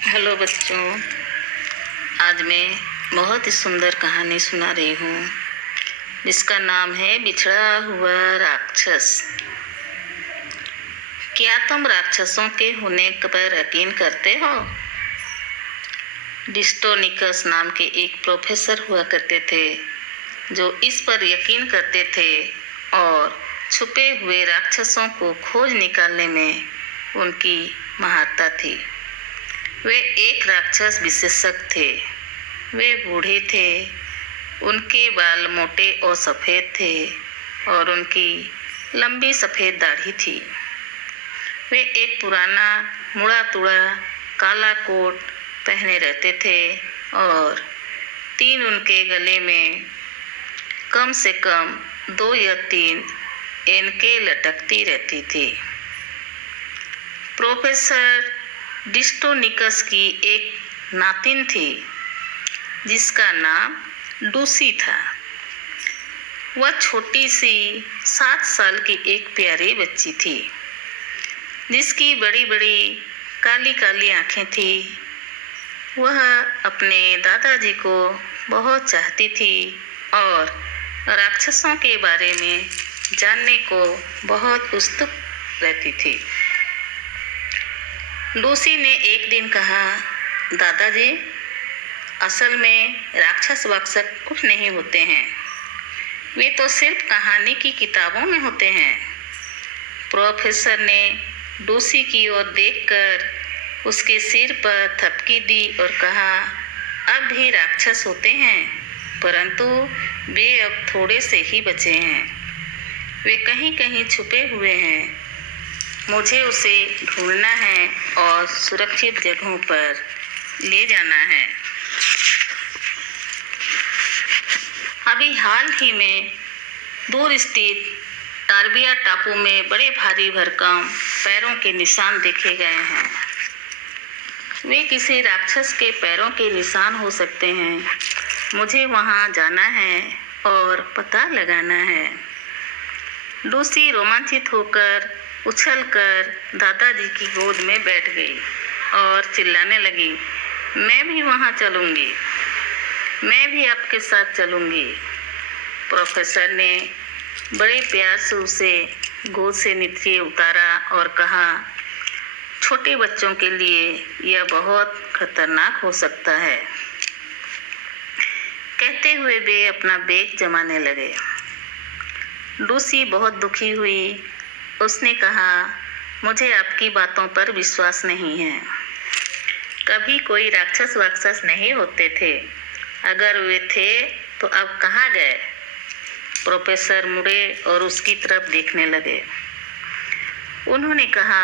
Hello बच्चों, आज मैं बहुत ही सुंदर कहानी सुना रही हूँ जिसका नाम है बिछड़ा हुआ राक्षस। क्या तुम राक्षसों के होने पर यकीन करते हो? डिस्टोनिकस नाम के एक प्रोफेसर हुआ करते थे जो इस पर यकीन करते थे और छुपे हुए राक्षसों को खोज निकालने में उनकी महारत थी। वे एक राक्षस विशेषज्ञ थे। वे बूढ़े थे, उनके बाल मोटे और सफ़ेद थे और उनकी लंबी सफ़ेद दाढ़ी थी। वे एक पुराना मुड़ा तुड़ा काला कोट पहने रहते थे और उनके गले में कम से कम 2 या 3 ऐनकें लटकती रहती थी। प्रोफेसर डिस्टोनिकस की एक नातिन थी जिसका नाम डूसी था। वह छोटी सी 7 साल की एक प्यारी बच्ची थी जिसकी बड़ी बड़ी काली काली आँखें थी। वह अपने दादाजी को बहुत चाहती थी और राक्षसों के बारे में जानने को बहुत उत्सुक रहती थी। लूसी ने एक दिन कहा, दादाजी, असल में राक्षस वाक्षस कुछ नहीं होते हैं, वे तो सिर्फ कहानी की किताबों में होते हैं। प्रोफेसर ने लूसी की ओर देखकर उसके सिर पर थपकी दी और कहा, अब भी राक्षस होते हैं, परंतु वे अब थोड़े से ही बचे हैं। वे कहीं कहीं छुपे हुए हैं। मुझे उसे ढूंढना है और सुरक्षित जगहों पर ले जाना है। अभी हाल ही में दूर स्थित टार्बिया टापू में बड़े भारी भरकम पैरों के निशान देखे गए हैं। वे किसी राक्षस के पैरों के निशान हो सकते हैं। मुझे वहां जाना है और पता लगाना है। लूसी रोमांचित होकर उछलकर दादाजी की गोद में बैठ गई और चिल्लाने लगी, मैं भी वहां चलूंगी, मैं भी आपके साथ चलूंगी। प्रोफेसर ने बड़े प्यार से उसे गोद से नीचे उतारा और कहा, छोटे बच्चों के लिए यह बहुत खतरनाक हो सकता है। कहते हुए वे अपना बैग जमाने लगे। लूसी बहुत दुखी हुई। उसने कहा, मुझे आपकी बातों पर विश्वास नहीं है। कभी कोई राक्षस वाक्षस नहीं होते थे। अगर वे थे तो अब कहाँ गए? प्रोफेसर मुड़े और उसकी तरफ देखने लगे। उन्होंने कहा,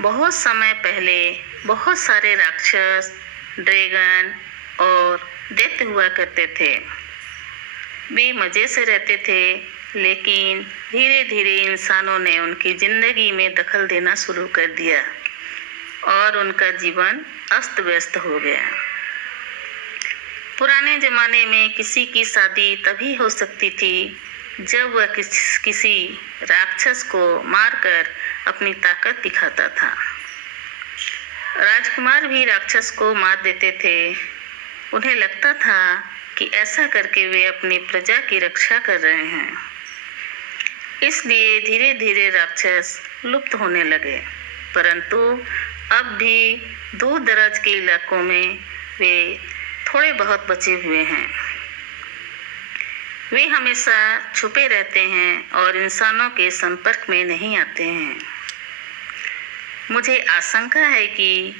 बहुत समय पहले बहुत सारे राक्षस, ड्रैगन और दैत्य हुआ करते थे। वे मज़े से रहते थे, लेकिन धीरे धीरे इंसानों ने उनकी ज़िंदगी में दखल देना शुरू कर दिया और उनका जीवन अस्त व्यस्त हो गया। पुराने ज़माने में किसी की शादी तभी हो सकती थी जब वह किसी राक्षस को मारकर अपनी ताकत दिखाता था। राजकुमार भी राक्षस को मार देते थे। उन्हें लगता था कि ऐसा करके वे अपनी प्रजा की रक्षा कर रहे हैं। इसलिए धीरे धीरे राक्षस लुप्त होने लगे, परंतु अब भी दूर दराज के इलाकों में वे थोड़े बहुत बचे हुए हैं। वे हमेशा छुपे रहते हैं और इंसानों के संपर्क में नहीं आते हैं। मुझे आशंका है कि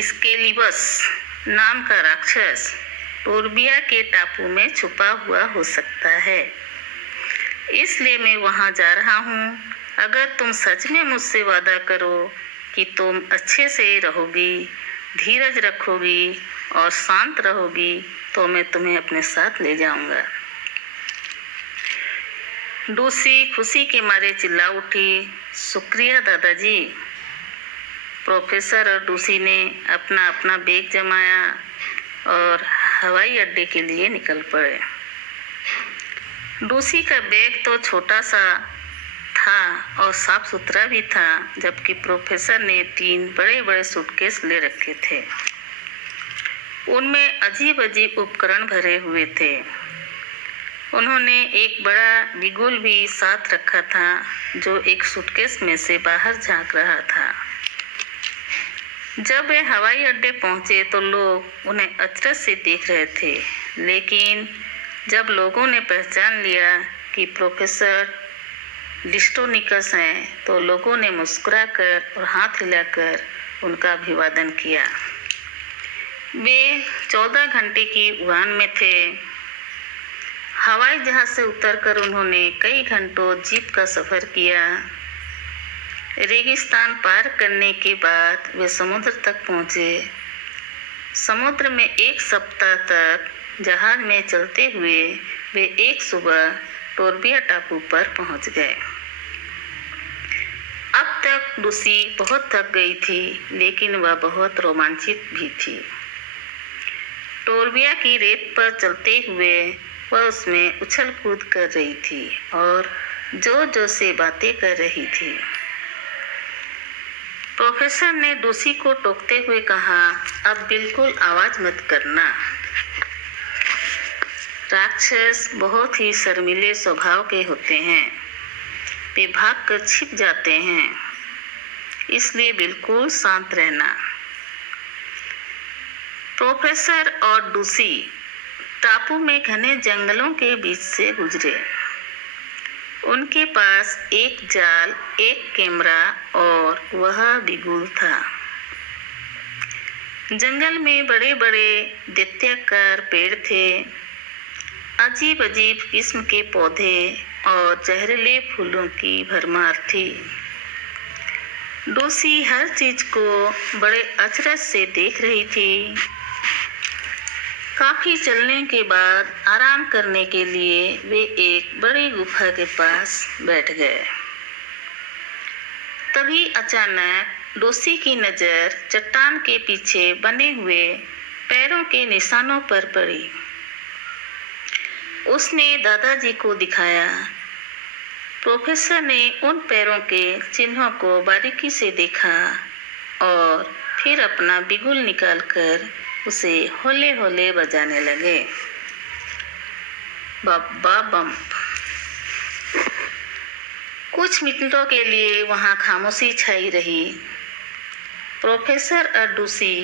स्केलिबस नाम का राक्षस टोर्बिया के टापू में छुपा हुआ हो सकता है, इसलिए मैं वहां जा रहा हूं। अगर तुम सच में मुझसे वादा करो कि तुम अच्छे से रहोगी, धीरज रखोगी और शांत रहोगी, तो मैं तुम्हें अपने साथ ले जाऊंगा। लूसी खुशी के मारे चिल्ला उठी, शुक्रिया दादाजी। प्रोफेसर और लूसी ने अपना अपना बैग जमाया और हवाई अड्डे के लिए निकल पड़े। लूसी का बैग तो छोटा सा था और साफ सुथरा भी था, जबकि प्रोफेसर ने 3 बड़े बड़े सूटकेस ले रखे थे। उनमें अजीब अजीब उपकरण भरे हुए थे। उन्होंने एक बड़ा बिगुल भी साथ रखा था, जो एक सूटकेस में से बाहर झांक रहा था। जब वे हवाई अड्डे पहुंचे तो लोग उन्हें अचरज से देख रहे थे, लेकिन जब लोगों ने पहचान लिया कि प्रोफेसर डिस्टोनिकस हैं, तो लोगों ने मुस्कुराकर और हाथ हिलाकर उनका अभिवादन किया। वे 14 घंटे की उड़ान में थे। हवाई जहाज से उतरकर उन्होंने कई घंटों जीप का सफ़र किया। रेगिस्तान पार करने के बाद वे समुद्र तक पहुँचे। समुद्र में 1 सप्ताह तक जहाज में चलते हुए वे एक सुबह टोर्बिया टापू पर पहुँच गए। अब तक लूसी बहुत थक गई थी, लेकिन वह बहुत रोमांचित भी थी। टोर्बिया की रेत पर चलते हुए वह उसमें उछल कूद कर रही थी और जोर जोर से बातें कर रही थी। प्रोफेसर ने लूसी को टोकते हुए कहा, अब बिल्कुल आवाज मत करना। राक्षस बहुत ही शर्मीले स्वभाव के होते हैं। वे भाग कर छिप जाते हैं, इसलिए बिल्कुल शांत रहना। प्रोफेसर और लूसी टापू में घने जंगलों के बीच से गुजरे। उनके पास एक जाल, एक कैमरा और वह बिगुल था। जंगल में बड़े बड़े दैत्याकार पेड़ थे। अजीब अजीब किस्म के पौधे और जहरीले फूलों की भरमार थी। लूसी हर चीज को बड़े अचरज से देख रही थी। काफी चलने के बाद आराम करने के लिए वे एक बड़ी गुफा के पास बैठ गए। तभी अचानक लूसी की नज़र चट्टान के पीछे बने हुए पैरों के निशानों पर पड़ी। उसने दादाजी को दिखाया। प्रोफेसर ने उन पैरों के चिन्हों को बारीकी से देखा और फिर अपना बिगुल निकालकर उसे होले होले बजाने लगे। बब्बा बम। कुछ मिनटों के लिए वहाँ खामोशी छाई रही। प्रोफेसर और लूसी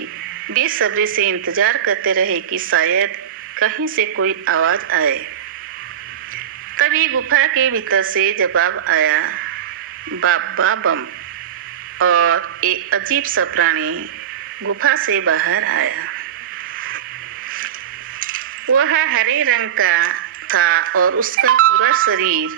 बेसब्री से इंतजार करते रहे कि शायद कहीं से कोई आवाज आए। तभी गुफा के भीतर से जवाब आया, बब्बा बम, और एक अजीब सा प्राणी गुफा से बाहर आया। वह हरे रंग का था और उसका पूरा शरीर